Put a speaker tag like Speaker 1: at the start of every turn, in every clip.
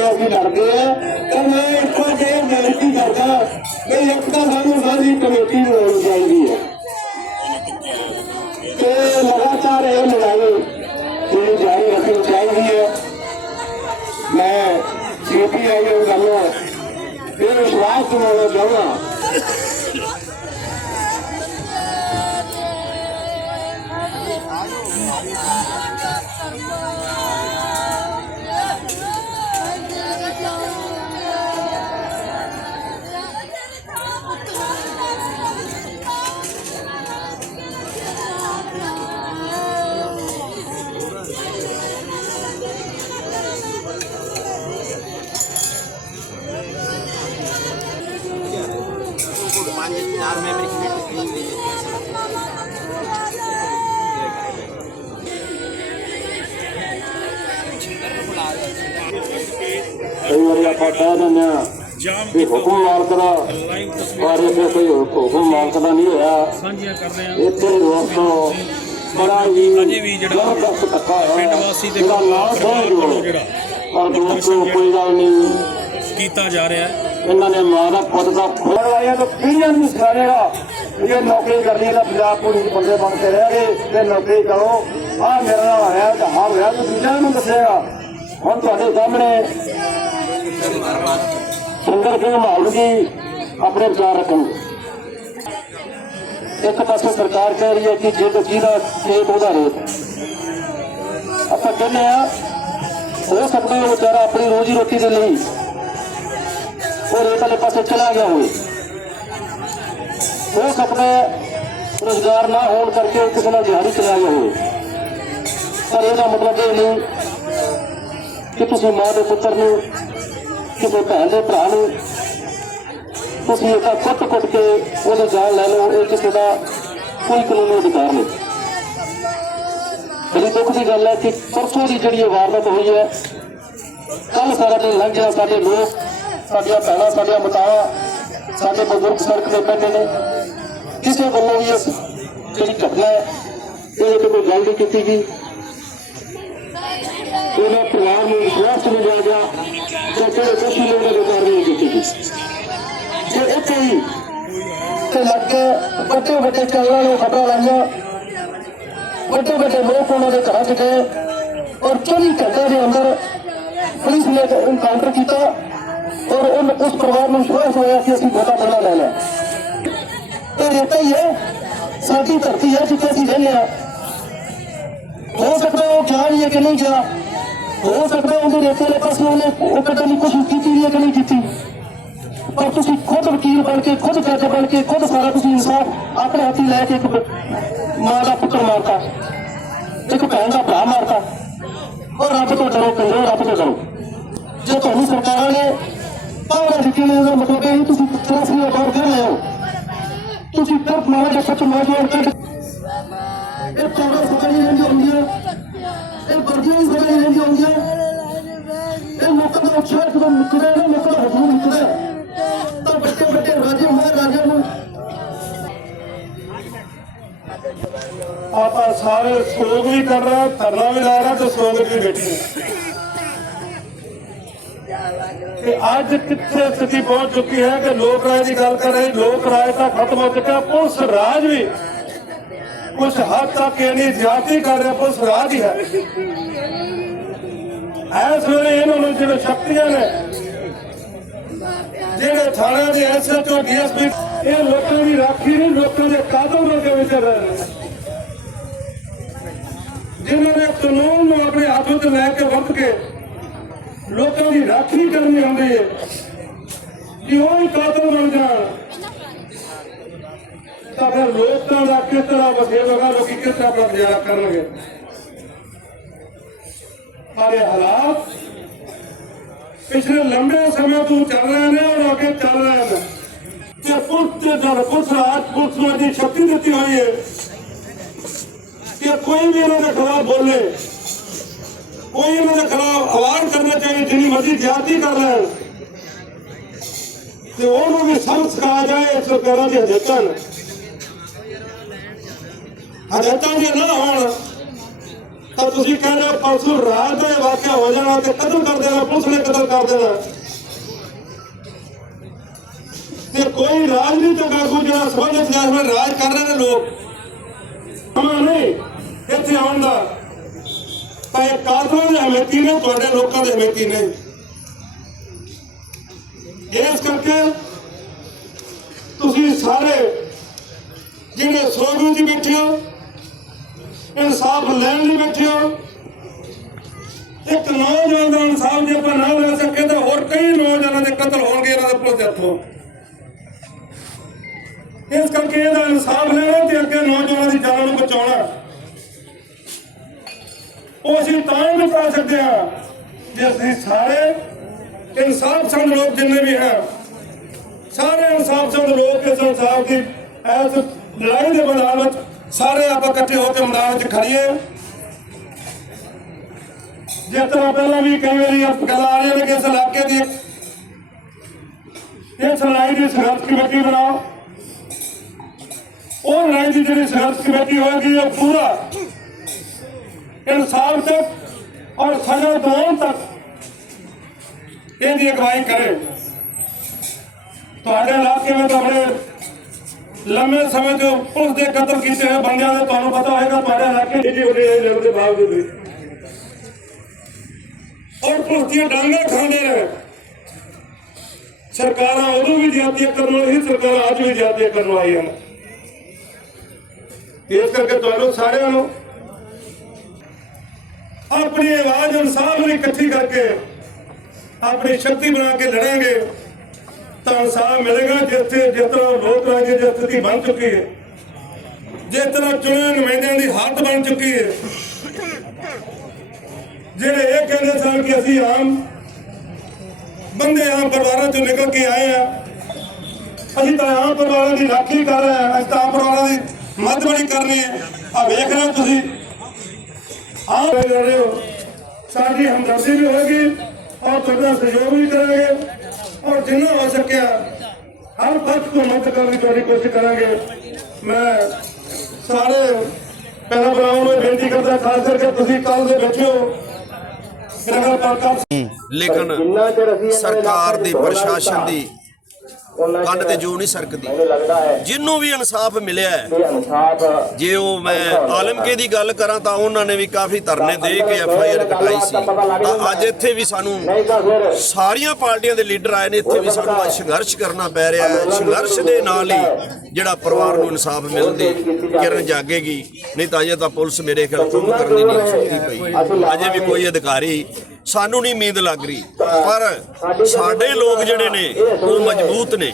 Speaker 1: ਵਿੱਚ ਆਪਾਂ ਕਹਿ ਦਿੰਦੇ ਆ ਵੀ ਹੁਕਮ ਮਾਲਕ ਦਾ ਪਰ ਇੱਥੇ ਕੋਈ ਹੁਕਮ ਮਾਲਕ ਦਾ ਨਹੀਂ ਹੋਇਆ।
Speaker 2: ਸਾਂਝੀਆਂ ਕਰ ਰਹੇ ਹਾਂ।
Speaker 1: ਇੱਥੇ ਦੋਸਤੋ ਬੜਾ ਹੀ
Speaker 2: ਅਜੇ ਵੀ ਜਿਹੜਾ ਪਿੰਡ ਵਾਸੀ ਤੇ
Speaker 1: ਸਮਝੋ
Speaker 2: ਵੱਲੋਂ ਜਿਹੜਾ
Speaker 1: ਪਰ ਦੋਸਤੋ ਕੋਈ ਗੱਲ ਨਹੀਂ।
Speaker 2: ਕੀਤਾ ਜਾ ਰਿਹਾ ਹੈ।
Speaker 1: ਇਹਨਾਂ ਨੇ ਮਾਂ ਦਾ ਪੁੱਤ ਦਾ ਖੋਣ ਵਾਲਿਆਂ ਤੋਂ ਪੀੜ੍ਹੀਆਂ ਨੂੰ ਸਿਖਾਏਗਾ ਇਹ ਨੌਕਰੀ ਕਰਨੀ ਹੈ ਤਾਂ ਪੰਜਾਬ ਪੁਲਿਸ ਦੇ ਬੰਦੇ ਬਣ ਕੇ ਰਹਿ ਗਏ ਤੇ ਨੌਕਰੀ ਕਰੋ। ਆ ਮੇਰੇ ਨਾਲ ਹੋਇਆ ਤਾਂ ਹਾਰ ਹੋਇਆ ਤੇ ਦੂਜਿਆਂ ਨੂੰ ਦੱਸੇਗਾ ਹੁਣ ਤੁਹਾਡੇ ਸਾਹਮਣੇ ਸੁੰਦਰ ਸਿੰਘ ਮਾਹੌਲ ਜੀ ਆਪਣੇ ਵਿਚਾਰ ਰੱਖਣਗੇ ਇੱਕ ਪਾਸੇ ਸਰਕਾਰ ਕਹਿ ਰਹੀ ਹੈ ਕਿ ਜੇ ਜਿਹਦਾ ਖੇਤ ਉਹਦਾ ਰੇਤ। ਆਪਾਂ ਕਹਿੰਦੇ ਆ ਹੋ ਸਕਦਾ ਉਹ ਵਿਚਾਰਾ ਆਪਣੀ ਰੋਜੀ ਰੋਟੀ ਦੇ ਲਈ ਉਹ ਰੇਤ ਵਾਲੇ ਪਾਸੇ ਚਲਾ ਗਿਆ ਹੋਵੇ। ਹੋ ਸਕਦਾ ਹੈ ਰੋਜ਼ਗਾਰ ਨਾ ਹੋਣ ਕਰਕੇ ਉਹ ਕਿਸੇ ਨਾਲ ਦਿਹਾੜੀ ਚਲਾ ਗਿਆ ਹੋਵੇ। ਪਰ ਇਹਦਾ ਮਤਲਬ ਇਹ ਨਹੀਂ ਕਿ ਤੁਸੀਂ ਮਾਂ ਦੇ ਪੁੱਤਰ ਨੂੰ ਕਿਸੇ ਭੈਣ ਦੇ ਭਰਾ ਨੂੰ ਤੁਸੀਂ ਇੱਕ ਕੁੱਟ ਕੁੱਟ ਕੇ ਉਹਦੇ ਜਾਨ ਲੈ ਲਓ, ਇਹ ਕਿਸੇ ਦਾ ਕੋਈ ਕਾਨੂੰਨੀ ਅਧਿਕਾਰ ਨਹੀਂ। ਬੜੀ ਦੁੱਖ ਦੀ ਗੱਲ ਹੈ ਕਿ ਪਰਸੋਂ ਦੀ ਜਿਹੜੀ ਵਾਰਦਾਤ ਹੋਈ ਹੈ ਕੱਲ ਸਾਰਾ ਦਿਨ ਲੰਘ ਗਿਆ ਸਾਡੇ ਲੋਕ, ਸਾਡੀਆਂ ਭੈਣਾਂ, ਸਾਡੀਆਂ ਮਾਤਾਵਾਂ, ਸਾਡੇ ਬਜ਼ੁਰਗ ਸੜਕ ਤੇ ਬੈਠੇ ਨੇ। ਕਿਸੇ ਵੱਲੋਂ ਵੀ ਇਸ ਜਿਹੜੀ ਘਟਨਾ ਹੈ, ਇਹ ਤੇ ਕੋਈ ਗੱਲ ਨਹੀਂ ਕੀਤੀ ਗਈ। ਉਹਨਾਂ ਪਰਿਵਾਰ ਨੂੰ ਵਿਸ਼ਵਾਸ ਨਹੀਂ ਲਿਆ ਗਿਆ ਕਿ ਕਿਹੜੇ ਦੋਸ਼ੀ ਲੋਕ ਦੇ ਕਾਰਵਾਈ ਨਹੀਂ ਕੀਤੀ ਗਈ ਜੇ ਇੱਥੇ ਹੀ ਤੇ ਲੱਗ ਕੇ ਵੱਡੇ ਵੱਡੇ ਚੈਨਲਾਂ ਨੂੰ ਖਬਰਾਂ ਲਾਈਆਂ ਵੱਡੇ ਵੱਡੇ ਲੋਕ ਉਹਨਾਂ ਦੇ ਘਰਾਂ 'ਚ ਗਏ ਔਰ 24 ਘੰਟੇ ਦੇ ਅੰਦਰ ਪੁਲਿਸ ਨੇ ਇਨਕਾਊਂਟਰ ਕੀਤਾ ਔਰ ਉਨ ਉਸ ਪਰਿਵਾਰ ਨੂੰ ਵਿਸ਼ਵਾਸ ਹੋਇਆ ਕਿ ਅਸੀਂ ਬਹੁਤਾ ਬਦਲਾ ਲੈਣਾ ਹੈ। ਇਹ ਰੇਤਾ ਹੀ ਹੈ ਸਾਡੀ ਧਰਤੀ ਹੈ ਜਿੱਥੇ ਅਸੀਂ ਰਹਿੰਦੇ ਹਾਂ ਹੋ ਸਕਦਾ ਉਹ ਗਿਆ ਵੀ ਹੈ ਕਿ ਨਹੀਂ ਗਿਆ ਹੋ ਸਕਦਾ ਉਹਦੇ ਰੇਤੇ ਵਾਲੇ ਪਾਸੇ ਉਹਨੇ ਉਹ ਕੱਢਣ ਦੀ ਕੋਸ਼ਿਸ਼ ਕੀਤੀ ਵੀ ਹੈ ਕਿ ਨਹੀਂ ਕੀਤੀ ਪਰ ਤੁਸੀਂ ਖੁਦ ਵਕੀਲ ਬਣ ਕੇ ਖੁਦ ਜੱਜ ਬਣ ਕੇ ਖੁਦ ਸਾਰਾ ਤੁਸੀਂ ਇਨਸਾਫ ਆਪਣੇ ਹੱਥੀ ਲੈ ਕੇ ਇੱਕ ਬ- ਮਾਂ ਦਾ ਪੁੱਤਰ ਮਾਰਤਾ ਇੱਕ ਭੈਣ ਦਾ ਭਰਾ ਮਾਰਤਾ ਔਰ ਰੱਬ ਤੋਂ ਡਰੋ ਕੰਦੋ ਰੱਬ ਤੋਂ ਡਰੋ ਜੇ ਤੁਹਾਨੂੰ ਸਰਕਾਰਾਂ ਨੇ ਪਾਵਰ ਦਿੱਤੀ ਨੇ ਉਹਦਾ ਮਤਲਬ ਇਹ ਨਹੀਂ ਤੁਸੀਂ ਤਰਫ ਨਹੀਂ ਔਰ ਕਰ ਰਹੇ ਹੋ ਤੁਸੀਂ ਤਰਫ ਮਾਰ ਕੇ ਸੱਚ ਮਾਰ ਕੇ ਕੱਢ ਇਹ ਚੌੜਾ ਸਜ਼ਾ ਨਹੀਂ ਰਹਿੰਦੀ ਹੁੰਦੀਆਂ ਇਹ ਵਰਦੀਆਂ ਨਹੀਂ ਸਜ਼ਾ ਨਹੀਂ ਰਹਿੰਦੀ ਹੁੰਦੀਆਂ ਇਹ ਲੋਕਾਂ ਦਾ ਉਤਸ਼ਾਹ ਜਦੋਂ ਮੁੱਕਦਾ ਨਾ ਲੋਕਾਂ ਦਾ ਹਜੂਮ ਮੁੱਕਦਾ ਤਾਂ ਵੱਡੇ ਵੱਡੇ ਰਾਜੇ ਮਹਾਰਾਜਿਆਂ ਨੂੰ
Speaker 3: ਆਪਾਂ ਸਾਰੇ ਸੋਗ ਵੀ ਕਰ ਰਹਾ ਧਰਨਾ ਵੀ ਲਾ ਰਹਾ ਤੇ ਸੋਗ ਵੀ ਬੈਠੇ ਕਿ ਅੱਜ ਕਿੱਥੇ ਸਥਿਤੀ ਪਹੁੰਚ ਚੁੱਕੀ ਹੈ ਕਿ ਲੋਕ ਰਾਏ ਦੀ ਗੱਲ ਕਰ ਰਹੇ ਲੋਕ ਰਾਏ ਤਾਂ ਖਤਮ ਹੋ ਚੁੱਕਾ ਪੁਲਿਸ ਰਾਜ ਵੀ ਕੁਝ ਹੱਦ ਤੱਕ ਇਹਨੀ ਜ਼ਿਆਦਤੀ ਕਰ ਰਿਹਾ, ਪੁਲਿਸ ਰਾਜ ਹੀ ਹੈ। ਇਸ ਵੇਲੇ ਇਹਨਾਂ ਨੂੰ ਜਿਹੜੇ ਸ਼ਕਤੀਆਂ ਨੇ, ਜਿਹੜੇ ਥਾਣਿਆਂ ਦੇ ਐਸਐਚਓ ਡੀਐਸਪੀ ਇਹ ਲੋਕਾਂ ਦੀ ਰਾਖੀ ਨਹੀਂ, ਲੋਕਾਂ ਦੇ ਕਾਤਲ ਵਰਗੇ ਵਿਚਰ ਰਹੇ ਨੇ। ਜਿਨ੍ਹਾਂ ਨੇ ਕਾਨੂੰਨ ਨੂੰ ਆਪਣੇ ਹੱਥ ਵਿੱਚ ਲੈ ਕੇ ਵਰਤ ਕੇ ਲੋਕਾਂ ਦੀ ਰਾਖੀ ਕਰਨੀ ਹੁੰਦੀ ਹੈ ਕਿ ਉਹ ਹੀ ਕਾਤਲ ਬਣ ਜਾਣ। ਤਾਂ ਫਿਰ ਲੋਕਾਂ ਦਾ ਕਿਸ ਤਰ੍ਹਾਂ ਵਸੇਵੇਗਾ ਲੋਕੀ ਕਿਸ ਤਰ੍ਹਾਂ ਆਪਣਾ ਗੁਜ਼ਾਰਾ ਕਰਨਗੇ। ਪਰ ਇਹ ਹਾਲਾਤ ਪਿਛਲੇ ਲੰਬੇ ਸਮੇਂ ਤੋਂ ਚੱਲ ਰਹੇ ਨੇ ਔਰ ਅੱਗੇ ਚੱਲ ਰਹੇ ਨੇ। ਤੇ ਪੁਲਿਸ ਤੇ ਜਦ ਪੁਲਿਸ ਰਾਜ, ਪੁਲਿਸ ਨੂੰ ਦੀ ਸ਼ਕਤੀ ਦਿੱਤੀ ਹੋਈ ਹੈ ਕਿ ਕੋਈ ਵੀ ਇਹਨਾਂ ਦੇ ਖਿਲਾਫ ਬੋਲੇ, ਕੋਈ ਇਹਨਾਂ ਦੇ ਖਿਲਾਫ ਆਵਾਜ਼ ਕਰਨਾ ਚਾਹੀਏ ਜਿੰਨੀ ਮਰਜ਼ੀ ਜ਼ਿਆਦਤੀ ਕਰ ਲੈਣ ਤੇ ਉਹਨੂੰ ਵੀ ਸਮਝ ਸਿਖਾ ਜਾਏ ਸਰਕਾਰਾਂ ਦੀ ਹਦਾਇਤਾਂ ਨੇ। ਹਦਾਇਤਾਂ ਜੇ ਨਾ ਹੋਣ ਤਾਂ ਤੁਸੀਂ ਕਹਿੰਦੇ ਹੋ ਪਰਸੋਂ ਰਾਤ ਦਾ ਇਹ ਵਾਕਿਆ ਹੋ ਜਾਣਾ ਤੇ ਕਤਲ ਕਰ ਦੇਣਾ ਪੁਲਿਸ ਨੇ ਕਤਲ ਕਰ ਦੇਣਾ। ਤੇ ਕੋਈ ਰਾਜਨੀਤਿਕ ਆਗੂ ਜਿਹੜਾ ਸਮਝਦਾ ਜਿਸ ਵੇਲੇ ਰਾਜ ਕਰ ਰਹੇ ਨੇ ਲੋਕ। ਨਹੀਂ ਇੱਥੇ ਆਉਣ ਦਾ। ਤਾਂ ਇਹ ਕਾਤਲਾਂ ਦੇ ਹਮੇਤੀ ਨੇ ਤੁਹਾਡੇ ਲੋਕਾਂ ਦੇ ਹਮੇਤੀ ਨਹੀਂ। ਇਸ ਕਰਕੇ ਤੁਸੀਂ ਸਾਰੇ ਜਿਹੜੇ ਸੋਗ ਵਿੱਚ ਬੈਠੇ ਹੋ ਇਨਸਾਫ ਲੈਣ ਲਈ ਬੈਠੇ ਹੋ। ਇੱਕ ਨੌਜਵਾਨ ਦਾ ਇਨਸਾਫ ਜੇ ਆਪਾਂ ਨਾ ਲੈ ਸਕੇ ਤਾਂ ਹੋਰ ਕਈ ਨੌਜਵਾਨਾਂ ਦੇ ਕਤਲ ਹੋਣਗੇ, ਇਹਨਾਂ ਦੇ ਪੁਲਿਸ ਦੇ ਹੱਥੋਂ। ਇਸ ਕਰਕੇ ਇਹਦਾ ਇਨਸਾਫ ਲੈਣਾ ਤੇ ਅੱਗੇ ਨੌਜਵਾਨਾਂ ਦੀ ਜਾਨਾਂ ਨੂੰ ਬਚਾਉਣਾ। ਉਹ ਅਸੀਂ ਤਾਂ ਹੀ ਬਚਾ ਸਕਦੇ ਹਾਂ ਜੇ ਅਸੀਂ ਸਾਰੇ ਇਨਸਾਫ ਸੰਦ ਲੋਕ ਜਿੰਨੇ ਵੀ ਹੈ, ਸਾਰੇ ਇਨਸਾਫ ਸੰਦ ਲੋਕ ਇਸ ਇਨਸਾਫ ਦੀ ਐਸ ਲੜਾਈ ਦੇ ਮੈਦਾਨ ਵਿੱਚ ਸਾਰੇ ਆਪਾਂ ਇਕੱਠੇ ਹੋ ਕੇ ਮੈਦਾਨ ਚ ਖੜੀਏ ਜਿਸ ਤਰ੍ਹਾਂ ਪਹਿਲਾਂ ਵੀ ਕਈ ਵਾਰੀ ਆਪ ਗੱਲ ਆ ਰਹੀ ਹੈ ਕਿ ਇਸ ਇਲਾਕੇ ਦੀ ਇੱਕ ਇਸ ਲੜਾਈ ਦੀ ਸੰਘਰਸ਼ ਕਮੇਟੀ ਬਣਾਓ। ਉਹ ਲੜਾਈ ਦੀ ਜਿਹੜੀ ਸੰਘਰਸ਼ ਕਮੇਟੀ ਹੋਏਗੀ, ਉਹ ਪੂਰਾ ਇਨਸਾਫ ਤੱਕ ਔਰ ਸਜ਼ਾ ਦਿਵਾਉਣ ਤੱਕ ਇਹਦੀ ਅਗਵਾਈ ਕਰੇ। ਤੁਹਾਡੇ ਇਲਾਕੇ ਵਿੱਚ ਆਪਣੇ ਲੰਮੇ ਸਮੇਂ ਤੋਂ ਪੁਲਿਸ ਦੇ ਕਤਲ ਕੀਤੇ ਹੋਏ ਬੰਦਿਆਂ ਦੇ ਤੁਹਾਨੂੰ ਪਤਾ ਹੋਏਗਾ ਤੁਹਾਡੇ ਇਲਾਕੇ ਦੀ ਜਿਹੜੀ ਹੈ ਦੇ ਬਾਵਜੂਦ ਵੀ ਔਰ ਪੁਲਿਸ ਦੀਆਂ ਡਾਂਗਾਂ ਖਾਂਦੇ ਰਹੇ। ਸਰਕਾਰਾਂ ਉਦੋਂ ਵੀ ਜ਼ਿਆਦਤੀਆਂ ਕਰਨ ਵਾਲੀ ਸੀ ਸਰਕਾਰਾਂ ਅੱਜ ਵੀ ਜ਼ਿਆਦਤੀਆਂ ਕਰਨ ਵਾਲੀਆਂ ਨੇ। ਇਸ ਕਰਕੇ ਤੁਹਾਨੂੰ ਸਾਰਿਆਂ ਨੂੰ ਆਪਣੀ ਆਵਾਜ਼ ਇਨਸਾਫ ਨੂੰ ਇਕੱਠੀ ਕਰਕੇ ਆਪਣੀ ਸ਼ਕਤੀ ਬਣਾ ਕੇ ਲੜਾਂਗੇ। ਤਾਂ ਇਨਸਾਫ ਮਿਲੇਗਾ ਜਿੱਥੇ ਜਿਸ ਤਰ੍ਹਾਂ ਲੋਕ ਰਾਜ ਦੀ ਸਥਿਤੀ ਬਣ ਚੁੱਕੀ ਹੈ। ਜਿਸ ਤਰ੍ਹਾਂ ਚੁਣੇ ਨੁਮਾਇੰਦਿਆਂ ਦੀ ਹਾਲਤ ਬਣ ਚੁੱਕੀ ਹੈ। ਜਿਹੜੇ ਇਹ ਕਹਿੰਦੇ ਸਨ ਕਿ ਅਸੀਂ ਆਮ ਬੰਦੇ, ਆਮ ਪਰਿਵਾਰਾਂ ਚੋਂ ਨਿਕਲ ਕੇ ਆਏ ਆ, ਅਸੀਂ ਤਾਂ ਆਮ ਪਰਿਵਾਰਾਂ ਦੀ ਰਾਖੀ ਕਰ ਰਹੇ ਹਾਂ, ਅਸੀਂ ਤਾਂ ਆਮ ਪਰਿਵਾਰਾਂ ਦੀ ਮਦਦ ਬੜੀ ਕਰਨੀ ਹੈ। ਆ ਵੇਖ ਰਹੇ ਹੋ ਤੁਸੀਂ। ਆਪ ਕਰ ਰਹੇ ਹੋ। ਸਾਡੀ ਹਮਦਰਦੀ ਵੀ ਹੋਏਗੀ ਔਰ ਤੁਹਾਡਾ ਸਹਿਯੋਗ ਵੀ ਕਰਾਂਗੇ ਔਰ ਜਿੰਨਾ ਹੋ ਸਕਿਆ ਹਰ ਪੱਖ ਤੋਂ ਮਦਦ ਕਰਨ ਦੀ ਤੁਹਾਡੀ ਕੋਸ਼ਿਸ਼ ਕਰਾਂਗੇ। ਮੈਂ ਸਾਰੇ ਪਹਿਲਾਂ ਬੁਲਾਉਣ ਨੂੰ ਬੇਨਤੀ ਕਰਦਾ ਖਾਸ ਕਰਕੇ ਤੁਸੀਂ ਕੱਲ ਦੇ ਬੈਠਿਓ ਨਗਰ ਪਾਲਿਕਾ
Speaker 4: ਲੇਕਿਨ
Speaker 1: ਜਿੰਨਾ ਚਿਰ ਅਸੀਂ
Speaker 4: ਸਰਕਾਰ ਦੀ ਪ੍ਰਸ਼ਾਸਨ ਦੀ ਕੰਨ ਤੇ ਜੋ ਨਹੀਂ ਸਰਕਦੀ। ਜਿੰਨੂੰ ਵੀ ਇਨਸਾਫ ਮਿਲਿਆ ਹੈ। ਜੇ ਉਹ ਮੈਂ ਆਲਮਕੇ ਦੀ ਗੱਲ ਕਰਾਂ ਤਾਂ ਉਹਨਾਂ ਨੇ ਵੀ ਕਾਫੀ ਧਰਨੇ ਦੇ ਕੇ ਐਫ ਆਈ ਆਰ ਕਟਾਈ ਸੀ। ਤਾਂ ਅੱਜ ਇੱਥੇ ਵੀ ਸਾਨੂੰ ਸਾਰੀਆਂ ਪਾਰਟੀਆਂ ਦੇ ਲੀਡਰ ਆਏ ਨੇ ਇੱਥੇ ਵੀ ਸਾਨੂੰ ਅੱਜ ਸੰਘਰਸ਼ ਕਰਨਾ ਪੈ ਰਿਹਾ ਹੈ। ਸੰਘਰਸ਼ ਦੇ ਨਾਲ ਹੀ ਜਿਹੜਾ ਪਰਿਵਾਰ ਨੂੰ ਇਨਸਾਫ ਮਿਲਣ ਦੀ ਕਿਰਨ ਜਾਗੇਗੀ। ਨਹੀਂ ਤਾਂ ਅਜੇ ਤਾਂ ਪੁਲਿਸ ਮੇਰੇ ਖਿਆਲ ਕੰਮ ਕਰਨ ਨਹੀਂ ਸੁੱਤੀ ਪਈ। ਅਜੇ ਵੀ ਕੋਈ ਅਧਿਕਾਰੀ ਸਾਨੂੰ ਨਹੀਂ ਉਮੀਦ ਲੱਗ ਰਹੀ। ਪਰ ਸਾਡੇ ਲੋਕ ਜਿਹੜੇ ਨੇ ਉਹ ਮਜ਼ਬੂਤ ਨੇ।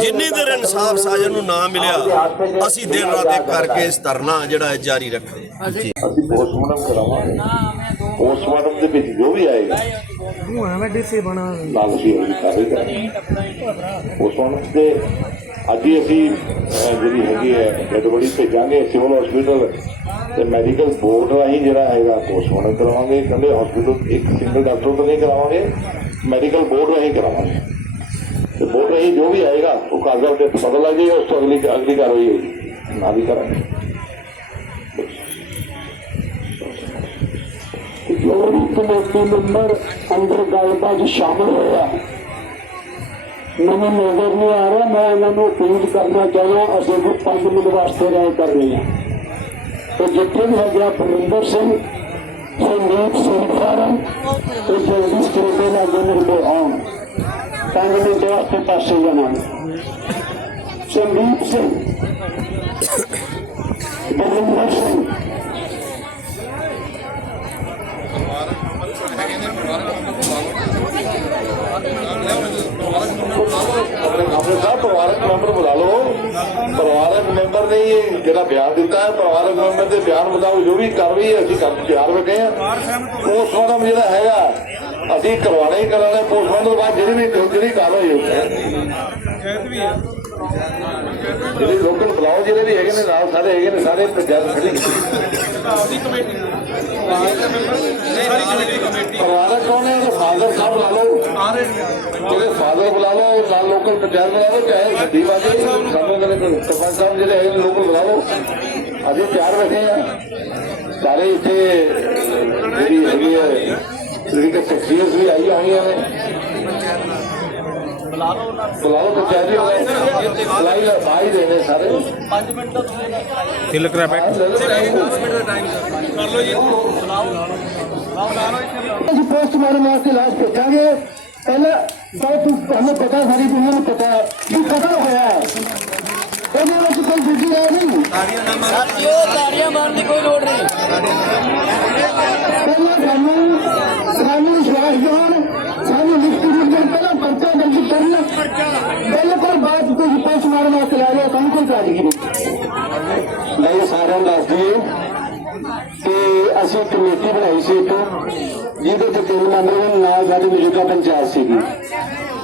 Speaker 4: ਜਿੰਨੀ ਦੇਰ ਇਨਸਾਫ ਸਾਜਨ ਨੂੰ ਨਾ ਮਿਲਿਆ ਅਸੀਂ ਦਿਨ ਰਾਤ ਇੱਕ ਕਰਕੇ ਇਸ ਧਰਨਾ ਜਿਹੜਾ ਹੈ ਜਾਰੀ ਰੱਖਦੇ ਹਾਂ।
Speaker 5: ਅਸੀਂ ਪੋਸਟਮਾਰਟਮ ਕਰਾਵਾਂਗੇ। ਪੋਸਟਮਾਰਟਮ ਦੇ ਵਿੱਚ ਜੋ ਵੀ ਆਏਗਾ ਨਾਲ ਅਸੀਂ ਉਹਦੀ ਕਾਰਵਾਈ ਕਰਾਂਗੇ। ਪੋਸਟਮਾਰਟਮ ਦੇ ਅੱਜ ਹੀ ਅਸੀਂ ਜਿਹੜੀ ਹੈਗੀ ਹੈ ਡੈਡ ਭੇਜਾਂਗੇ ਸਿਵਲ ਹਸਪੀਟਲ ਤੇ ਮੈਡੀਕਲ ਬੋਰਡ ਰਾਹੀਂ ਜਿਹੜਾ ਹੈਗਾ ਪੋਸਟਮਾਰਟਮ ਕਰਾਵਾਂਗੇ। ਕਹਿੰਦੇ ਹਸਪੀਟਲ ਇੱਕ ਸਿੰਗਲ ਡਾਕਟਰ ਤੋਂ ਨਹੀਂ ਕਰਾਵਾਂਗੇ, ਮੈਡੀਕਲ ਬੋਰਡ ਰਾਹੀਂ ਕਰਾਵਾਂਗੇ। ਤੇ ਬੋਰਡ ਰਾਹੀਂ ਜੋ ਵੀ ਆਏਗਾ, ਉਹ ਕਾਗਜ਼ਾਂ ਤੇ ਪਤਾ ਲੱਗ ਜਾਏਗਾ, ਉਸ ਤੋਂ ਅਗਲੀ ਅਗਲੀ ਕਾਰਵਾਈ ਹੋਏਗੀ। ਨਾ ਵੀ ਕਰਾਂਗੇ।
Speaker 1: ਲੋਰੀ ਕਮੇਟੀ ਮੈਂਬਰ ਅੰਦਰ ਗੱਲਬਾਤ ਸ਼ਾਮਲ ਹੋਇਆ। ਮੈਨੂੰ ਨਜ਼ਰ ਨਹੀਂ ਆ ਰਿਹਾ, ਮੈਂ ਇਹਨਾਂ ਨੂੰ ਅਪੀਲ ਕਰਨਾ ਚਾਹੁੰਦਾ ਅਸੀਂ ਵੀ 5 ਮਿੰਟ ਵਾਸਤੇ ਰਾਏ ਕਰਨੀ ਹੈ ਤੇ ਜਿੱਥੇ ਵੀ ਹੈਗਾ ਪਰਮਿੰਦਰ ਸਿੰਘ, ਸੰਦੀਪ ਸਿੰਘ ਫਾਰਮ ਤੇ ਜਲਦੀ ਸਟੇਟੇ ਲਾਗੇ ਮੇਰੇ ਕੋਲ ਆਉਣ। ਪੰਜ ਮਿੰਟ ਵਾਸਤੇ ਪਾਸੇ ਜਾਣਾ। ਸੰਦੀਪ ਸਿੰਘ ਬਰਿੰਦਰ ਸਿੰਘ।
Speaker 5: ਆਪਣੇ ਆਪਣੇ ਸਾਹਿਬ, ਪਰਿਵਾਰਕ ਮੈਂਬਰ ਬੁਲਾ ਲਓ। ਪਰਿਵਾਰਕ ਮੈਂਬਰ ਨੇ ਜਿਹੜਾ ਬਿਆਨ ਦਿੱਤਾ ਹੈ, ਪਰਿਵਾਰਕ ਮੈਂਬਰ ਦੇ ਬਿਆਨ ਮੁਤਾਬਕ ਜੋ ਵੀ ਕਾਰਵਾਈ ਅਸੀਂ ਕਰ ਤਿਆਰ ਬੈਠੇ ਹਾਂ। ਪੋਸਟਮਾਰਟਮ ਜਿਹੜਾ ਹੈਗਾ, ਅਸੀਂ ਕਰਵਾਉਣਾ ਹੀ ਕਰਾਂਗੇ। ਪੋਸਟਮਾਰਟਮ ਤੋਂ ਬਾਅਦ ਜਿਹੜੀ ਵੀ ਜਿਹੜੀ ਕਾਰਵਾਈ ਹੋਊਗੀ ਜਿਹੜੇ ਲੋਕਲ ਬੁਲਾਓ, ਜਿਹੜੇ ਵੀ ਹੈਗੇ ਨੇ, ਨਾਲ ਸਾਰੇ ਹੈਗੇ ਨੇ, ਸਾਰੇ ਪੰਜਾਬ ਖੜੀ ਪਰਿਵਾਰਕ ਕੌਣ ਹੈ? ਫਾਦਰ ਸਾਹਿਬ ਬੁਲਾ ਲਓ। ਉਹਦੇ ਫਾਦਰ ਬੁਲਾ ਲਓ ਨਾਲ ਲੋਕਲ ਪੰਚਾਇਤ ਬੁਲਾ ਲਓ ਚਾਹੇ ਗੱਡੀ ਵਾਲੇ ਸਾਨੂੰ ਕਹਿੰਦੇ ਸਰਪੰਚ ਸਾਹਿਬ ਜਿਹੜੇ ਹੈਗੇ ਨੇ ਲੋਕਲ ਬੁਲਾ ਲਓ ਅਸੀਂ ਤਿਆਰ ਬੈਠੇ ਆ ਸਾਰੇ ਇੱਥੇ ਜਿਹੜੀ ਹੈਗੀ ਹੈ ਜਿਹੜੀ ਸ਼ਖਸੀਅਤ ਵੀ ਆਈ ਹੋਈਆਂ ਨੇ ਬੁਲਾ ਲਓ ਪੰਚਾਇਤੀ ਹੋਵੇ ਬੁਲਾਈ ਲਾ ਬਾਈ ਦੇ ਨੇ ਸਾਰੇ
Speaker 1: ਤਿਲਕ ਰੈਬੈਕ
Speaker 5: ਲੈ ਲਓ
Speaker 2: ਅਸੀਂ ਪੋਸਟਮਾਰਟਮ ਵਾਸਤੇ ਲਾਸ਼ ਭੇਜਾਂਗੇ ਪਹਿਲਾਂ ਬਹੁਤ ਤੁਹਾਨੂੰ ਪਤਾ ਸਾਰੀ ਦੁਨੀਆ ਨੂੰ ਪਤਾ ਕਿ ਕਤਲ ਹੋਇਆ ਹੈ। ਉਹਦੇ ਵਿੱਚ ਕੋਈ ਦੂਜੀ ਰਾय ਨਹੀਂ।
Speaker 6: ਸਾਥੀਓ ਤਾੜੀਆਂ ਮਾਰਨ ਦੀ ਕੋਈ ਲੋੜ ਨਹੀਂ।
Speaker 2: ਪਹਿਲਾਂ ਸਾਨੂੰ ਸਾਨੂੰ ਵਿਸ਼ਵਾਸ ਦਿਵਾਉਣ ਸਾਨੂੰ ਲਿਖਤੀ ਰੂਪ ਵਿੱਚ ਪਹਿਲਾਂ ਪਰਚਾ ਦਰਜ ਕਰਨ। ਬਿਲਕੁਲ ਬਾਅਦ ਕੋਈ ਪੋਸਟਮਾਰਟਮ ਵਾਸਤੇ ਲਾ ਲਿਆ ਸਾਨੂੰ ਕੋਈ ਚਾਹੀਦੀ ਨਹੀਂ। ਮੈਂ ਸਾਰਿਆਂ ਨੂੰ ਦੱਸ ਦਈਏ ਕਿ ਅਸੀਂ ਕਮੇਟੀ ਬਣਾਈ ਸੀ ਇੱਕ ਜਿਹਦੇ ਤੇ ਤਿੰਨ ਮੈਂਬਰ ਦੇ ਨਾਲ ਸਾਡੀ ਮੌਜੂਦਾ ਪੰਚਾਇਤ ਸੀਗੀ।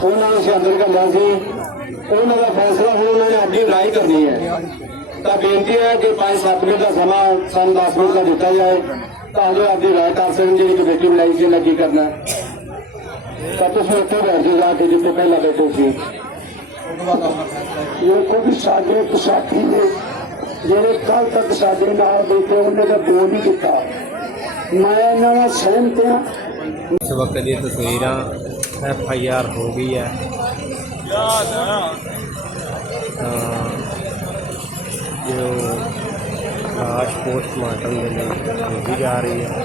Speaker 2: ਉਹਨਾਂ ਨੂੰ ਅਸੀਂ ਅੰਦਰ ਕਰਨਾ ਸੀ। ਉਹਨਾਂ ਦਾ ਫੈਸਲਾ ਹੁਣ ਉਹਨਾਂ ਨੇ ਅੱਗੇ ਰਾਈ ਕਰਨੀ ਹੈ। ਤਾਂ ਬੇਨਤੀ ਹੈ ਕਿ 5-7 ਮਿੰਟ ਦਾ ਸਮਾਂ ਸਾਨੂੰ 10 ਮਿੰਟ ਦਾ ਦਿੱਤਾ ਜਾਏ ਤਾਂ ਜੋ ਆਪਦੀ ਰਾਏ ਕਰ ਸਕਣ ਜਿਹੜੀ ਕਮੇਟੀ ਬਣਾਈ ਸੀ ਉਹਨਾਂ ਕੀ ਕਰਨਾ। ਤਾਂ ਤੁਸੀਂ ਉੱਥੇ ਬੈਠ ਜਾਓ ਜਾ ਕੇ ਜਿੱਥੇ ਪਹਿਲਾਂ ਬੈਠੇ ਸੀ। ਇਹ ਕੋਈ ਸਾਡੇ ਸਾਥੀ ਨੇ ਜਿਹੜੇ ਕੱਲ ਤੱਕ ਸਾਡੇ ਨਾਲ ਬੈਠੇ ਉਹਨੇ ਤਾਂ ਬੋਲ ਨਹੀਂ ਕੀਤਾ ਮੈਂ ਇਹਨਾਂ ਨਾਲ ਸਹਿਮਤ ਹਾਂ
Speaker 1: ਇਸ ਵਕਤ ਦੀ ਤਸਵੀਰਾਂ ਐਫ ਆਈ ਆਰ ਹੋ ਗਈ ਹੈ ਤਾਂ ਜੋ ਲਾਸ਼ ਪੋਸਟਮਾਰਟਮ ਦੇ ਲਈ ਭੇਜੀ ਜਾ ਰਹੀ ਹੈ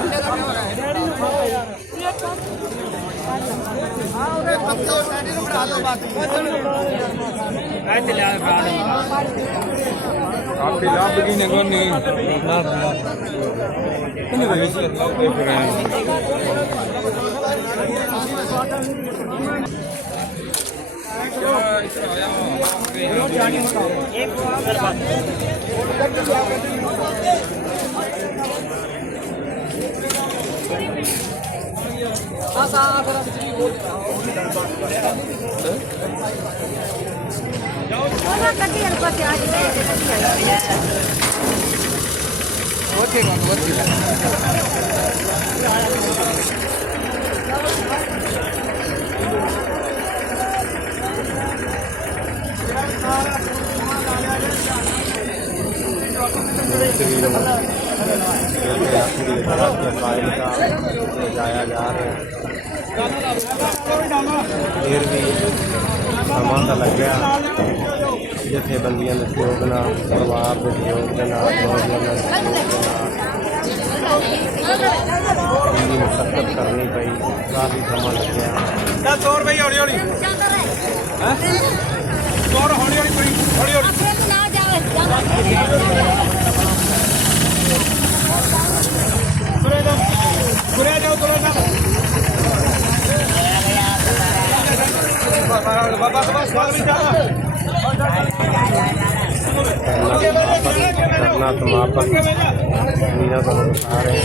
Speaker 1: ਹਾਂ ਉਹਦੇ ਪੱਕੇ ਹੋ ਸਾਡੀ ਨੂੰ ਬਣਾ ਦਿਓ ਬਸ ਪਹੁੰਚਣ ਇੱਥੇ ਲਿਆ ਕਾਰਡ ਕਾਫੀ ਲੱਭ ਗਈ ਨੇ ਕੋਨੀ ਕਿੰਨੇ ਵਜੇ ਸੀ ਇੱਕ ਹੋਰ ਬਾਤ
Speaker 7: ਉਹਨਾਂ ਕੱਢੀ ਅਲਪਾ ਤੇ ਆ ਜੀ
Speaker 1: ਜਾਇਆ ਜਾ ਰਿਹਾ ਫਿਰ ਵੀ ਸਮਾਂ ਤਾਂ ਲੱਗਿਆ ਜਥੇਬੰਦੀਆਂ ਦੇ ਸਹਿਯੋਗ ਨਾਲ ਪਰਿਵਾਰ ਦੇ ਸਹਿਯੋਗ ਦੇ ਨਾਲ ਨੌਜਵਾਨਾਂ ਦੇ ਸਹਿਯੋਗ ਦੇ ਨਾਲ ਇੰਨੀ ਮੁਸ਼ੱਕਤ ਕਰਨੀ ਪਈ ਕਾਫੀ ਸਮਾਂ ਲੱਗਿਆ
Speaker 7: ਆਪਣੇ
Speaker 1: ਕਰਨਾ ਸਮਾਪਤ ਨੀਨਾ ਤੋਂ ਆ ਰਹੇ